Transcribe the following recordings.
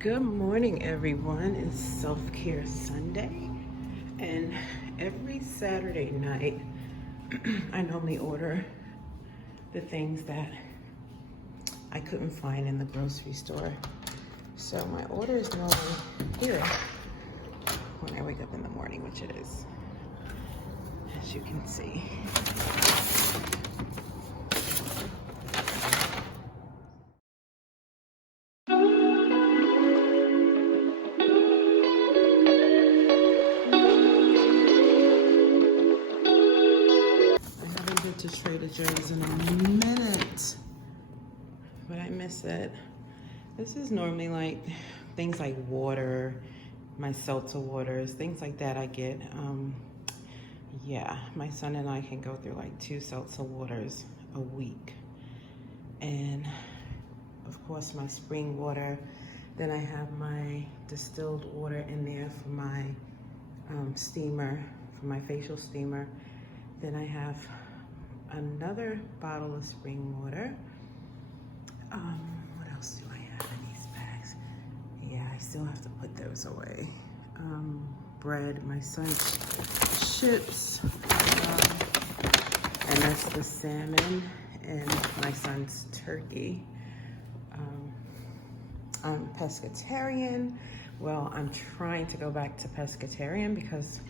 Good morning, everyone. It's Self-Care Sunday, and every Saturday night, I normally order the things that I couldn't find in the grocery store. So my order is normally here when I wake up in the morning, which it is, as you can see. To Trader Joe's in a minute, but I miss it. This is normally like things like water, my seltzer waters, things like that I get. Yeah, my son and I can go through like 2 seltzer waters a week. And of course my spring water. Then I have my distilled water in there for my steamer, for my facial steamer. Then I have another bottle of spring water. What else do I have in these bags? Yeah, I still have to put those away. Bread, my son's chips, and that's the salmon, and my son's turkey. I'm pescatarian. Well, I'm trying to go back to pescatarian because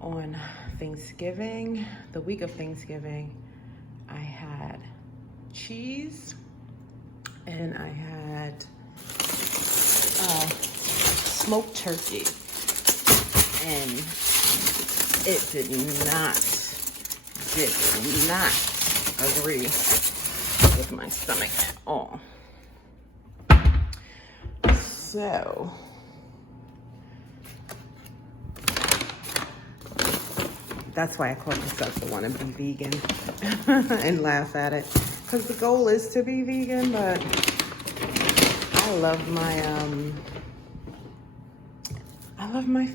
on Thanksgiving, the week of Thanksgiving, I had cheese and I had smoked turkey, and it did not agree with my stomach at all. So that's why I call myself the want to be vegan and laugh at it, because the goal is to be vegan, but I love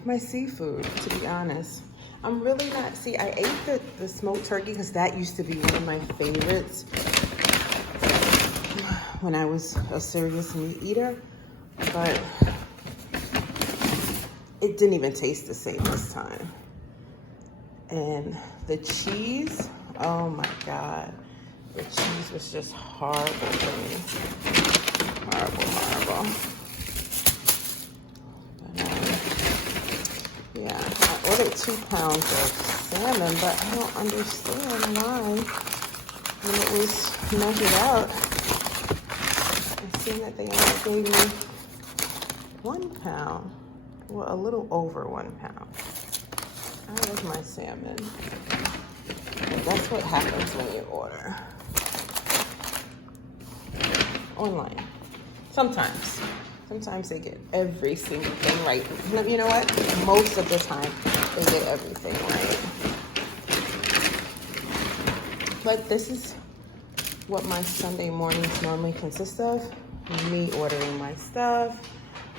my seafood, to be honest. I'm really not, see, I ate the smoked turkey because that used to be one of my favorites when I was a serious meat eater, but it didn't even taste the same this time. And the cheese, oh my God, the cheese was just horrible for me. Horrible. But, yeah, I ordered 2 pounds of salmon, but I don't understand why when it was measured out. I seen that they only gave me 1 pound, well, a little over 1 pound. I love my salmon. But that's what happens when you order online. Sometimes they get every single thing right. You know what? Most of the time, they get everything right. But this is what my Sunday mornings normally consist of. Me ordering my stuff,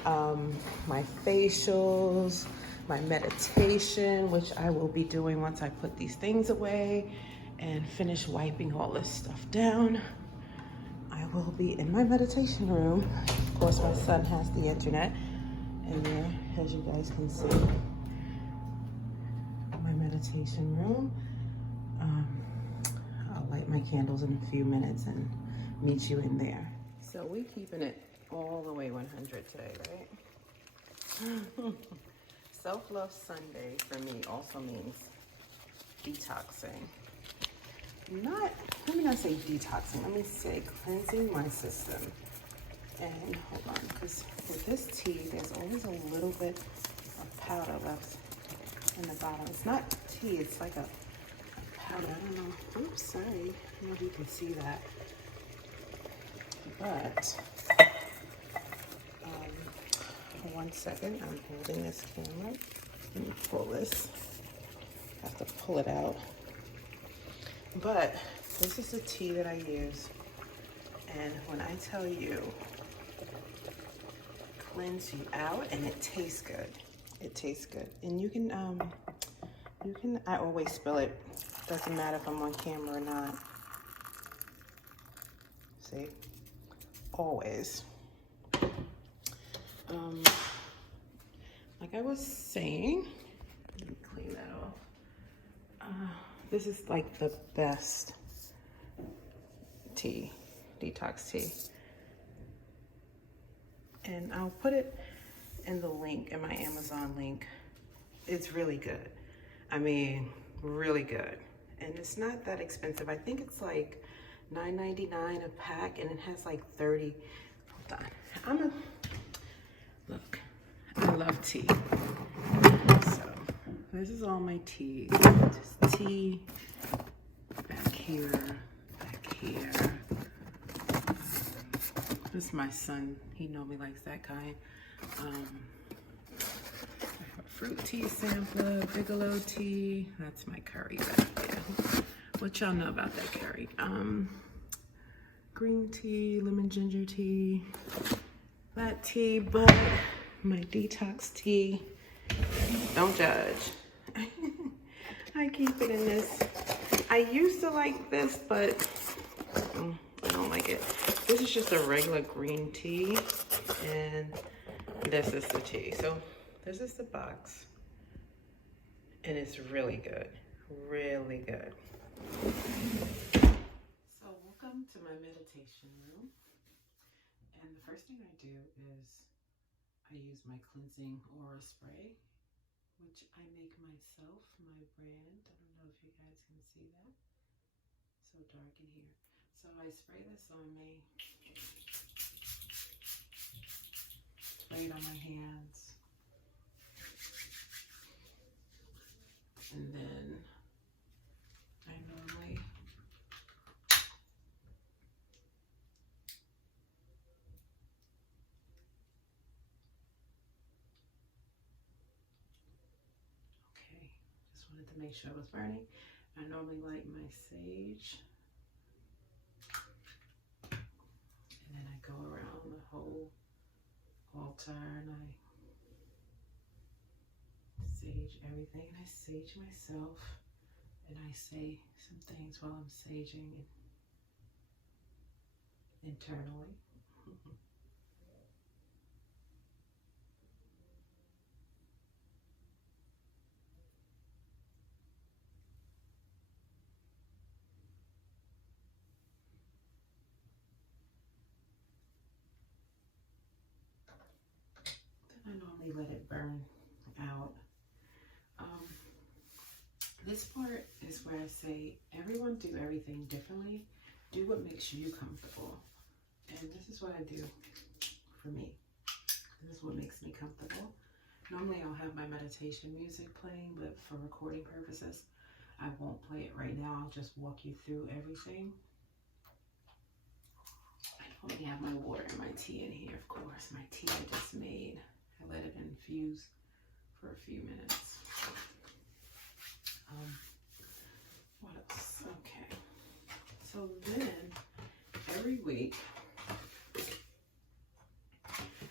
my facials, my meditation, which I will be doing once I put these things away and finish wiping all this stuff down. I will be in my meditation room. Of course, my son has the internet in there, as you guys can see. My meditation room. I'll light my candles in a few minutes and meet you in there. So we're keeping it all the way 100 today, right? Self-Love Sunday for me also means detoxing. Let me not say detoxing, let me say cleansing my system. And hold on, because with this tea, there's always a little bit of powder left in the bottom. It's not tea, it's like a powder. I don't know. I'm sorry. I don't know if you can see that. But, for 1 second, I'm holding this camera. Let me pull this. I have to pull it out. But this is the tea that I use. And when I tell you, cleanse you out, and it tastes good. It tastes good. And you can, I always spill it. Doesn't matter if I'm on camera or not. See? Always. Like I was saying, let me clean that off. This is like the best tea, detox tea. And I'll put it in the link, in my Amazon link. It's really good. I mean, really good. And it's not that expensive. I think it's like $9.99 a pack, and it has like 30. Hold on. Look, I love tea. So this is all my tea. Just tea back here, back here. This is my son. He normally likes that kind. Fruit tea sampler, Bigelow tea. That's my curry back there. What y'all know about that curry? Green tea, lemon ginger tea, that tea, but my detox tea. Don't judge. I keep it in this. I used to like this, but I don't like it. This is just a regular green tea, and this is the tea. So this is the box, and it's really good, really good. So welcome to my meditation room. And the first thing I do is I use my cleansing aura spray, which I make myself, my brand. I don't know if you guys can see that. So dark in here. So I spray this on me, spray it on my hands, and then I normally just wanted to make sure it was burning. I normally light my sage, and then I go around the whole altar and I sage everything. And I sage myself, and I say some things while I'm saging internally. I normally let it burn out. This part is where I say, everyone do everything differently. Do what makes you comfortable. And this is what I do for me. This is what makes me comfortable. Normally I'll have my meditation music playing, but for recording purposes, I won't play it right now. I'll just walk you through everything. I normally have my water and my tea in here, of course. My tea I just made. I let it infuse for a few minutes. What else? Okay. So then, every week,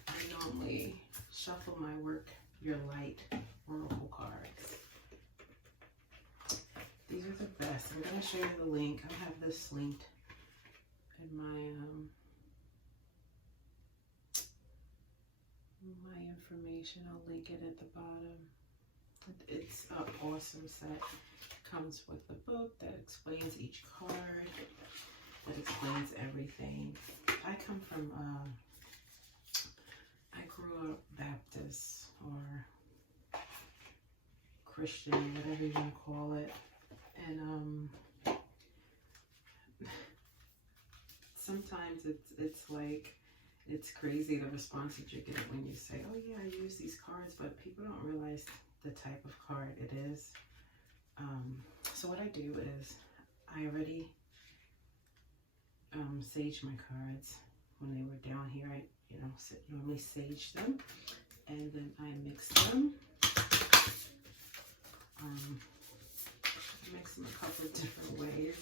I normally shuffle my Work Your Light Oracle cards. These are the best. I'm going to show you the link. I have this linked in my information. I'll link it at the bottom. It's an awesome set. Comes with the book that explains each card, that explains everything. I come from, I grew up Baptist or Christian, whatever you want to call it. And sometimes it's like, it's crazy the response that you get when you say, oh yeah, I use these cards, but people don't realize the type of card it is. So what I do is I already sage my cards when they were down here. I normally sage them, and then I mix them. Mix them a couple of different ways.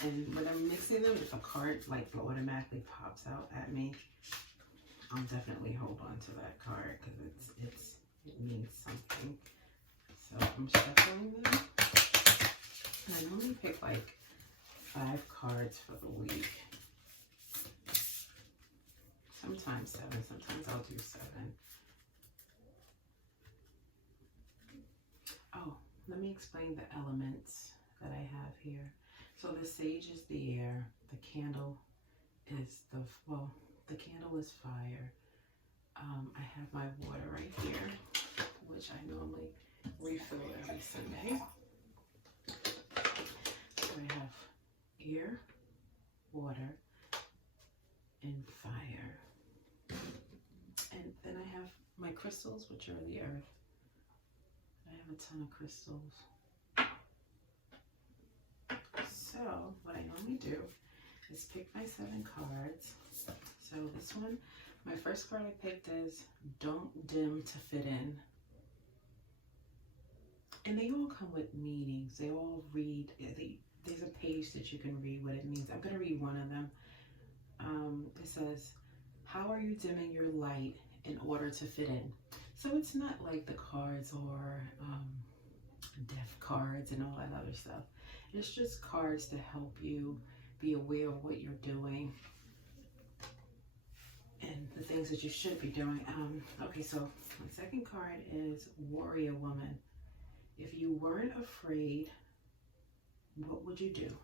And when I'm mixing them, if a card like automatically pops out at me, I'll definitely hold on to that card because it means something. So I'm shuffling them. And I normally pick like 5 cards for the week. Sometimes 7, sometimes I'll do 7. Oh, let me explain the elements that I have here. So the sage is the air, the candle is the candle is fire. I have my water right here, which I normally refill every Sunday. So I have air, water, and fire. And then I have my crystals, which are the earth. I have a ton of crystals. So what I normally do is pick my 7 cards. So this one, my first card I picked is Don't Dim to Fit In. And they all come with meanings. They all read, there's a page that you can read what it means. I'm going to read one of them. It says, how are you dimming your light in order to fit in? So it's not like the cards or death cards and all that other stuff. It's just cards to help you be aware of what you're doing and the things that you should be doing. Okay, so my second card is Warrior Woman. If you weren't afraid, what would you do?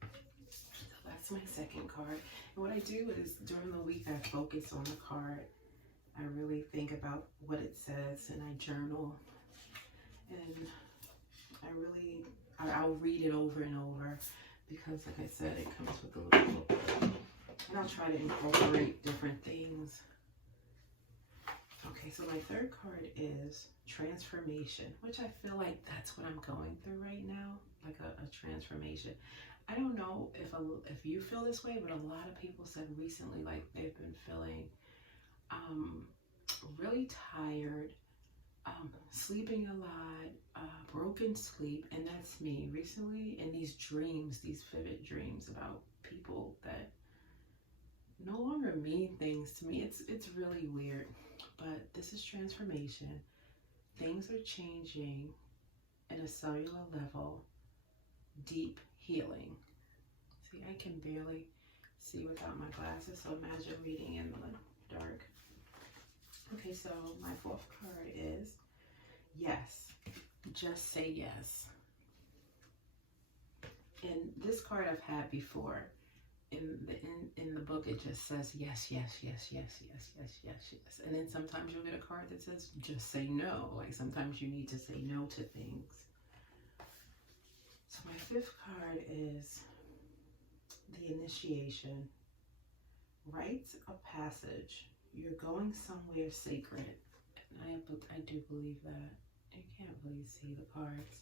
So that's my second card. And what I do is during the week, I focus on the card. I really think about what it says and I journal. And I'll read it over and over because, like I said, it comes with a little book. And I'll try to incorporate different things. Okay, so my third card is Transformation, which I feel like that's what I'm going through right now, like a transformation. I don't know if you feel this way, but a lot of people said recently like they've been feeling really tired, sleeping a lot, broken sleep, and that's me recently. And these dreams, these vivid dreams about people that no longer mean things to me. It's really weird, but this is transformation. Things are changing at a cellular level. Deep healing. See, I can barely see without my glasses, so imagine reading in the dark. Okay, so my fourth card is Yes. Just say yes. And this card I've had before. In the book, it just says yes, yes, yes, yes, yes, yes, yes, yes. And then sometimes you'll get a card that says just say no. Like sometimes you need to say no to things. So my fifth card is the Initiation. Rites of passage. You're going somewhere sacred. And I do believe that. You can't really see the cards.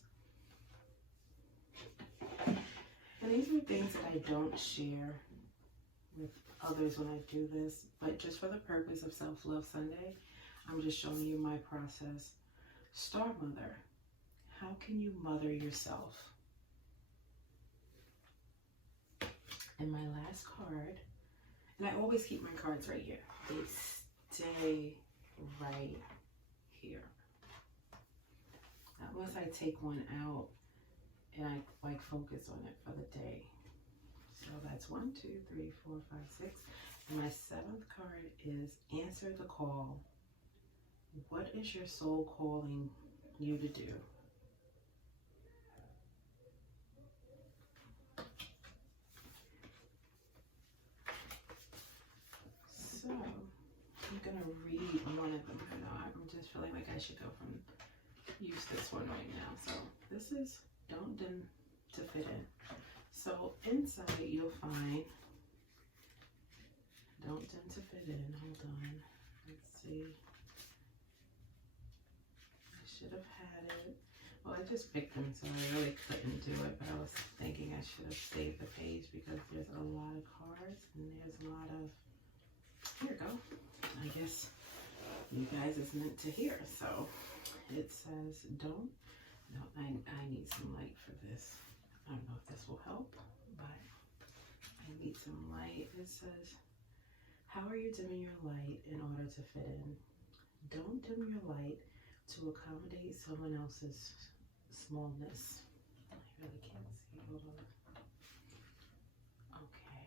And these are things that I don't share with others when I do this, but just for the purpose of Self-Love Sunday, I'm just showing you my process. Star Mother. How can you mother yourself? And my last card, and I always keep my cards right here. They stay right here. Unless I take one out and I like focus on it for the day. So that's 1, 2, 3, 4, 5, 6. And my seventh card is Answer the Call. What is your soul calling you to do? So I'm gonna read one of them. I'm just feeling like I should go from use this one right now. So this is Don't Dim to Fit In. So inside you'll find Don't Dim to Fit In. Hold on. Let's see. I should have had it. Well, I just picked them, so I really couldn't do it, but I was thinking I should have saved the page because there's a lot of cards and there's a lot of, here we go. I guess you guys is meant to hear. So it says, I need some light for this. I don't know if this will help, but I need some light. It says, how are you dimming your light in order to fit in? Don't dim your light to accommodate someone else's smallness. I really can't see. Hold on. Okay.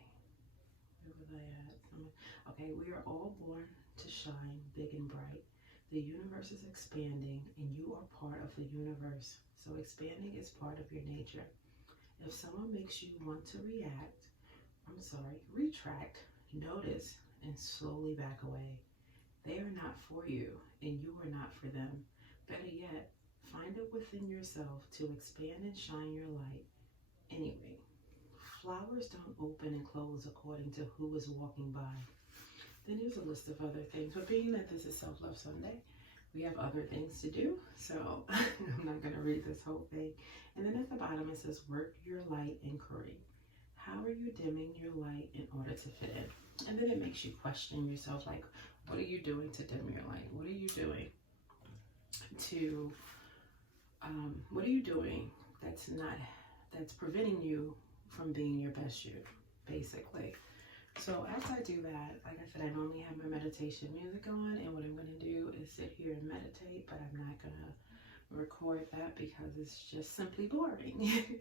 Okay, we are all born to shine big and bright. The universe is expanding and you are part of the universe. So expanding is part of your nature. If someone makes you want to retract, notice, and slowly back away. They are not for you and you are not for them. Better yet, find it within yourself to expand and shine your light anyway. Flowers don't open and close according to who is walking by. Then there's a list of other things. But being that this is Self-Love Sunday, we have other things to do. So I'm not going to read this whole thing. And then at the bottom it says, work your light inquiry. How are you dimming your light in order to fit in? And then it makes you question yourself, like, what are you doing to dim your light? What are you doing to, what are you doing that's preventing you from being your best you, basically. So as I do that, like I said, I normally have my meditation music on, and what I'm going to do is sit here and meditate, but I'm not going to record that because it's just simply boring.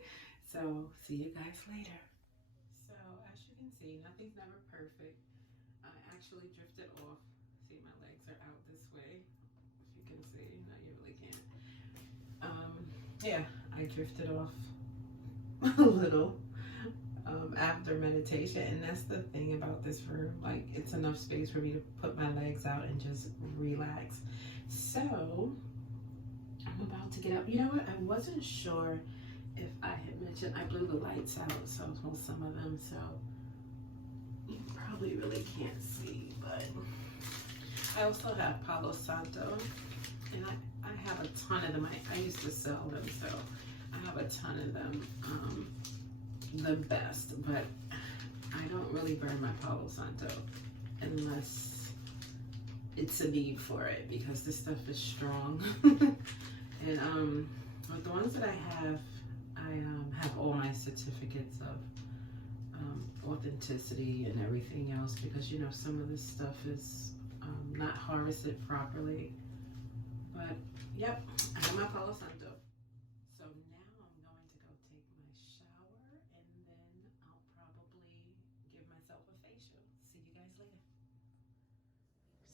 So see you guys later. So as you can see, nothing's never perfect. I actually drifted off. See, my legs are out this way. If you can see, no, you really can't. Yeah, I drifted off a little after meditation, and that's the thing about this room. Like, it's enough space for me to put my legs out and just relax. So I'm about to get up. You know what? I wasn't sure if I had mentioned I blew the lights out, so some of them, so you probably really can't see, but I also have Palo Santo, and I have a ton of them. I used to sell them, so I have a ton of them. The best, but I don't really burn my Palo Santo unless it's a need for it, because this stuff is strong. And with the ones that I have all my certificates of authenticity and everything else, because you know some of this stuff is not harvested properly. But yep, I have my Palo Santo. So now I'm going to go take my shower, and then I'll probably give myself a facial. See you guys later.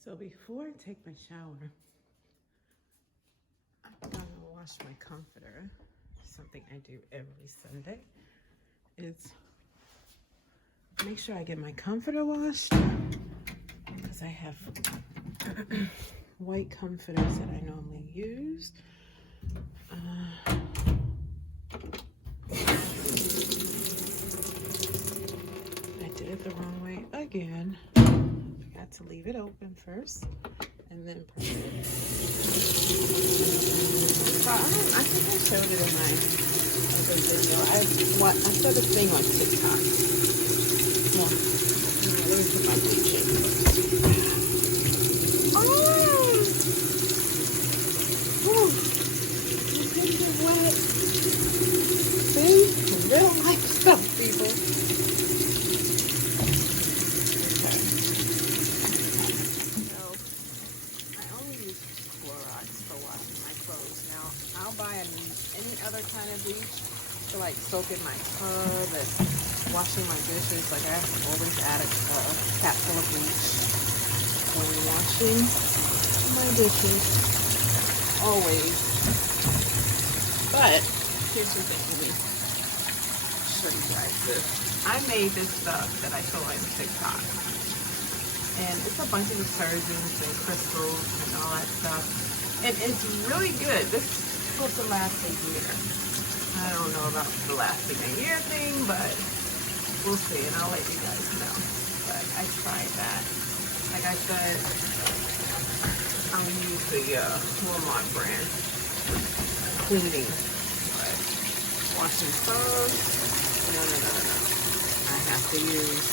So before I take my shower, I'm gonna wash my comforter. Something I do every Sunday is make sure I get my comforter washed, because I have white comforters that I normally use. I did it the wrong way again. Forgot to leave it open first and then press it. So I think I showed it in my other video. I saw this thing on TikTok. Well, let me put my bleaching. Oh, things are wet. See, real life stuff, people. Okay. So I only use Clorox for washing my clothes. Now I'll buy any other kind of bleach to like soak in my tub and washing my dishes. Like I always add a cap full of bleach when washing my dishes. Always. But here's the thing, let me show you guys this. I made this stuff that I saw on TikTok. And it's a bunch of detergents and crystals and all that stuff. And it's really good. This is supposed to last a year. I don't know about the lasting a year thing, but we'll see, and I'll let you guys know. But I tried that. Like I said, I'll use the Womack brand cleaning. But washing clothes, no. I have to use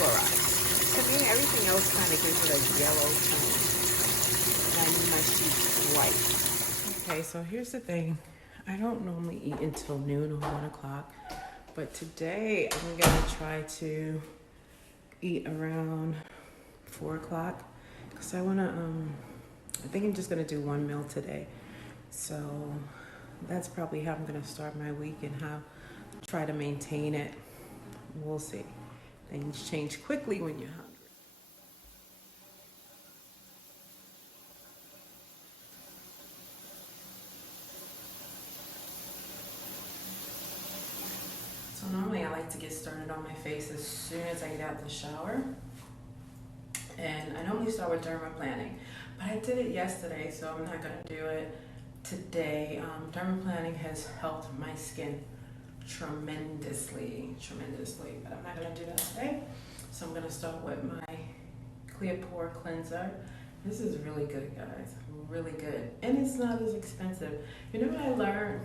Clorox. To me, everything else kind of gives it a yellow tone. And I need my sheets white. Okay, so here's the thing. I don't normally eat until noon or 1 o'clock. But today, I'm going to try to eat around 4 o'clock. Because I want to, I think I'm just going to do one meal today. So that's probably how I'm going to start my week and how try to maintain it. We'll see. Things change quickly when you're hungry. So normally I like to get started on my face as soon as I get out of the shower. And I normally start with dermaplaning, but I did it yesterday, so I'm not gonna do it today. Dermaplaning has helped my skin tremendously, but I'm not gonna do that today. So I'm gonna start with my Clear Pore Cleanser. This is really good, guys, really good. And it's not as expensive. You know what I learned?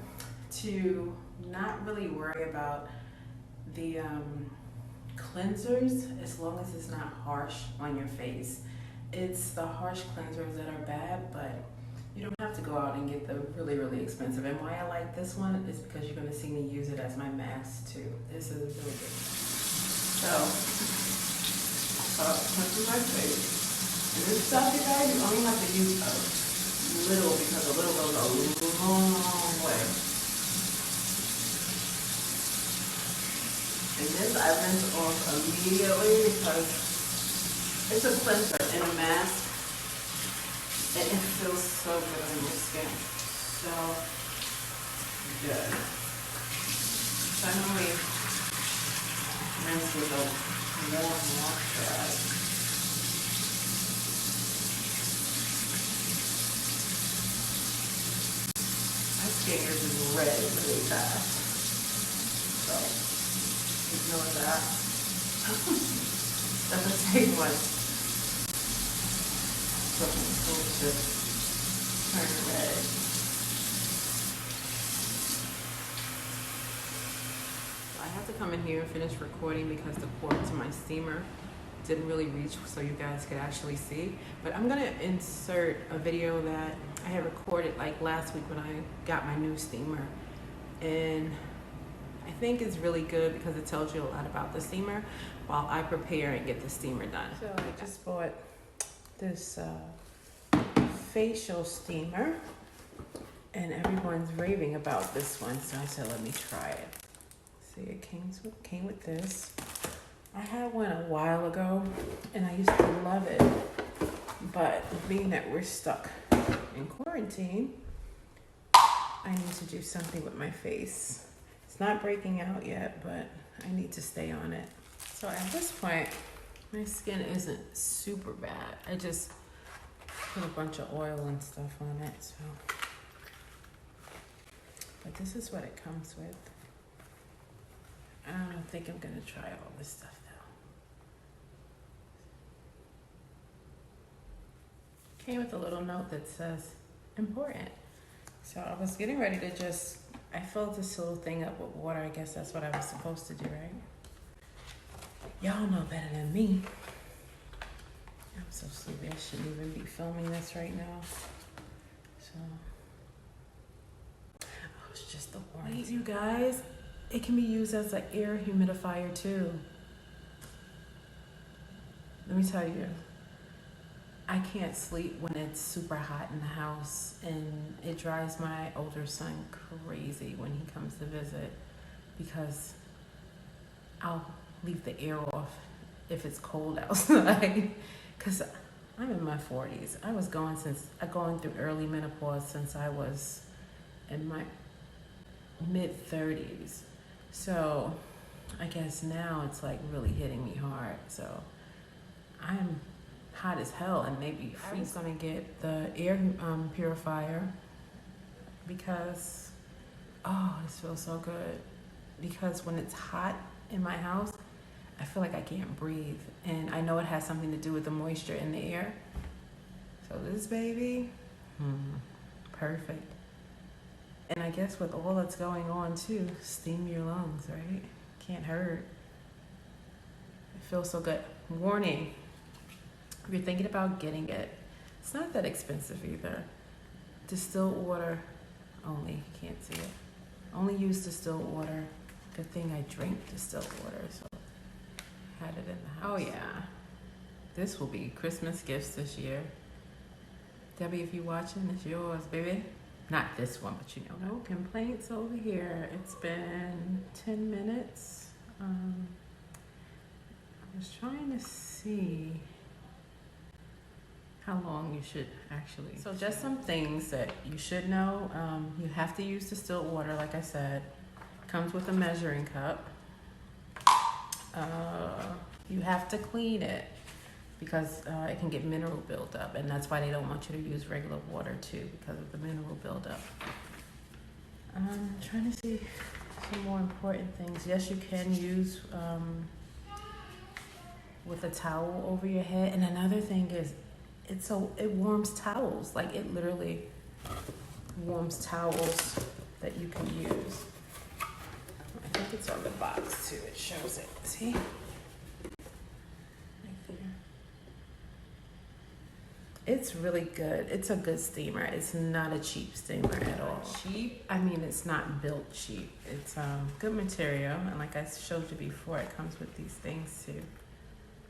To not really worry about the cleansers as long as it's not harsh on your face. It's the harsh cleansers that are bad, but you don't have to go out and get the really, really expensive. And why I like this one is because you're going to see me use it as my mask too. This is really good. So, touch my face. And this stuff, you guys, you only have to use a little because a little goes a long way. And this I rinse off immediately because it's a cleanser and a mask, and it feels so good on your skin. So good. So I normally rinse with a warm moisturizer. My skin is red really fast. So ignore that. Doesn't take much for my skin to turn red. I have to come in here and finish recording because the cord to my steamer didn't really reach so you guys could actually see. But I'm gonna insert a video that I had recorded like last week when I got my new steamer. And I think it's really good because it tells you a lot about the steamer while I prepare and get the steamer done. So I just bought this facial steamer and everyone's raving about this one, so I said let me try it. See, it came with this. I had one a while ago and I used to love it, but being that we're stuck in quarantine, I need to do something with my face. It's not breaking out yet, but I need to stay on it. So at this point, my skin isn't super bad. I just put a bunch of oil and stuff on it, so. But this is what it comes with. I don't think I'm gonna try all this stuff now. Came with a little note that says, important. So I was getting ready to just, I filled this little thing up with water. I guess that's what I was supposed to do, right? Y'all know better than me. I'm so sleepy. I shouldn't even be filming this right now. So, oh, it's just the warranty. Wait, you guys, it can be used as an air humidifier too. Let me tell you. I can't sleep when it's super hot in the house, and it drives my older son crazy when he comes to visit because I'll leave the air off if it's cold outside because I'm in my 40s. I was going through early menopause since I was in my mid 30s. So I guess now it's like really hitting me hard. So I'm hot as hell and maybe I was gonna get the air purifier because this feels so good. Because when it's hot in my house, I feel like I can't breathe, and I know it has something to do with the moisture in the air. So this baby, perfect. And I guess with all that's going on too, steam your lungs, right? Can't hurt. It feels so good. Warning. If you're thinking about getting it, it's not that expensive either. Distilled water only. Can't see it. Only use distilled water. Good thing I drink distilled water, so had it in the house. Oh yeah. This will be Christmas gifts this year. Debbie, if you're watching, it's yours, baby. Not this one, but you know. No complaints over here. It's been 10 minutes. I was trying to see how long you should actually. So just some things that you should know. You have to use distilled water, like I said. Comes with a measuring cup. You have to clean it because it can get mineral buildup, and that's why they don't want you to use regular water too, because of the mineral buildup. I'm trying to see some more important things. Yes, you can use with a towel over your head. And another thing is, it warms towels. Like, it literally warms towels that you can use. I think it's on the box too. It shows it. See? Right there. It's really good. It's a good steamer. It's not a cheap steamer at all. Cheap? I mean, it's not built cheap. It's good material. And like I showed you before, it comes with these things too.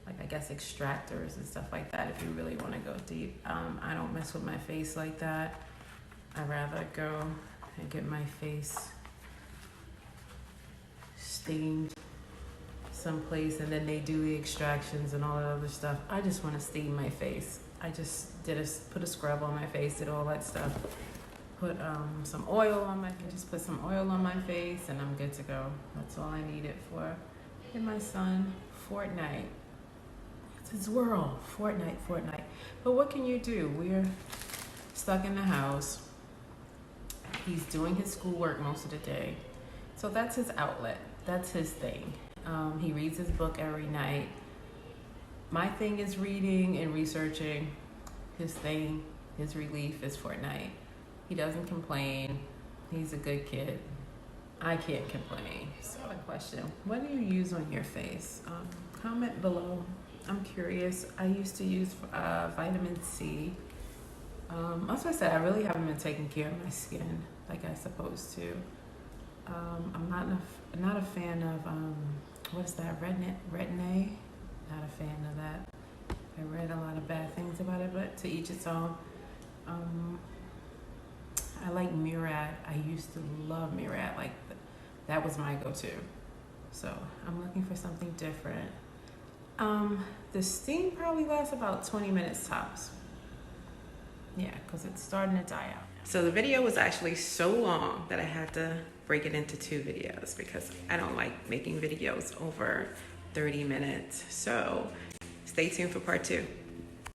Like, I guess, extractors and stuff like that if you really want to go deep. I don't mess with my face like that. I'd rather go and get my face steamed someplace, and then they do the extractions and all that other stuff. I just want to steam my face. I just put a scrub on my face, did all that stuff. Put some oil on my face, and I'm good to go. That's all I need it for. And my son, Fortnite. It's his world. Fortnite. But what can you do? We're stuck in the house. He's doing his schoolwork most of the day. So that's his outlet. That's his thing. He reads his book every night. My thing is reading and researching. His thing, his relief is Fortnite. He doesn't complain. He's a good kid. I can't complain. So a question, what do you use on your face? Comment below. I'm curious. I used to use vitamin C. As I said, I really haven't been taking care of my skin like I'm supposed to. I'm not a fan of what is that, retin-A? Not a fan of that. I read a lot of bad things about it, but to each its own. I like Murad. I used to love Murad. Like, that was my go-to. So I'm looking for something different. The steam probably lasts about 20 minutes tops. Yeah, because it's starting to die out. So the video was actually so long that I had to break it into 2 videos because I don't like making videos over 30 minutes. So stay tuned for part 2.